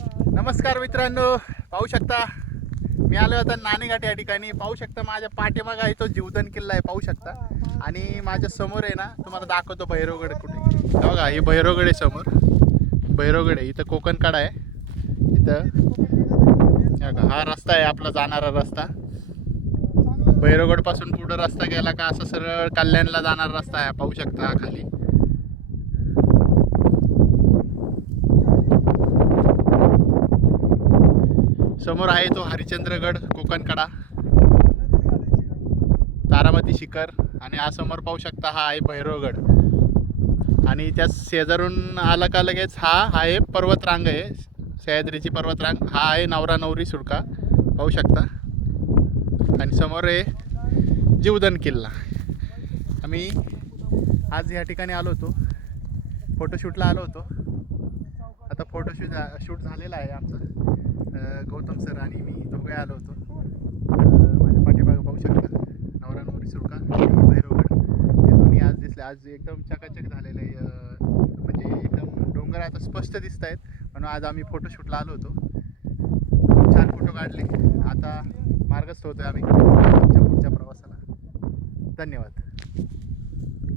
नमस्कार मित्रांनो, पाहू शकता मी आलो होता नाणेघाट या ठिकाणी. पाहू शकता माझ्या पाठीमागे आहे तो जीवदान किल्ला आहे, पाहू शकता. आणि माझ्या समोर आहे ना, तुम्हाला दाखवतो भैरवगड कुठे. बघा हे भैरवगड आहे समोर, भैरवगड आहे. इथं कोकण कडा आहे. इथं हा रस्ता आहे आपला जाणारा रस्ता. भैरवगड पासून पुढे रस्ता गेला का असं सरळ कल्याणला जाणारा रस्ता आहे, पाहू शकता खाली. समोर आहे तो हरिश्चंद्रगड, कोकणकडा, तारामती शिखर. आणि हा समोर पाहू शकता हा आहे भैरवगड. आणि त्या शेजारून आला का लगेच हा आहे पर्वतरांग आहे, सह्याद्रीची पर्वतरांग. हा आहे नवरा नवरी सुळका, पाहू शकता. आणि समोर आहे जीवदान किल्ला. आम्ही आज या ठिकाणी आलो होतो, फोटोशूटला आलो होतो. आता फोटोशूट झालेला आहे आमचं. गौतम सर आणि मी दोघे आलो होतो. माझ्या पाठीमागे पाहू शकता नवरा नवरी सुळका आणि भैरवगड हे दोन्ही आज दिसले. आज एकदम चकाचक झालेले म्हणजे एकदम डोंगर आता स्पष्ट दिसत आहेत. म्हणून आज आम्ही फोटोशूटला आलो होतो. खूप छान फोटो काढले. आता मार्गस्थ होतोय आम्ही आमच्या पुढच्या प्रवासाला. धन्यवाद.